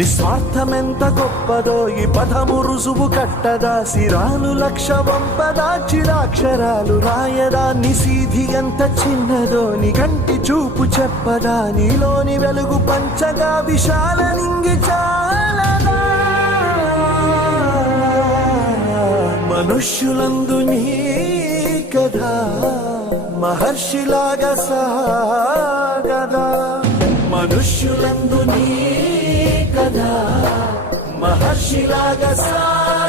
నిస్వార్థమెంత గొప్పదో ఈ పదము రుజువు కట్టదా, సిరాలు లక్ష వంపదా, చిరాక్షరాలు రాయదా, నిసీధి ఎంత చిన్నదో నీ కంటి చూపు చెప్పదా, నీలోని వెలుగు పంచగా విశాల నింగి చాలదా. మనుష్యులందు నీ కథ మహర్షిలాగా సాగదా, మనుష్యులందు నీ కథ మహర్షిలాగా సాగదా.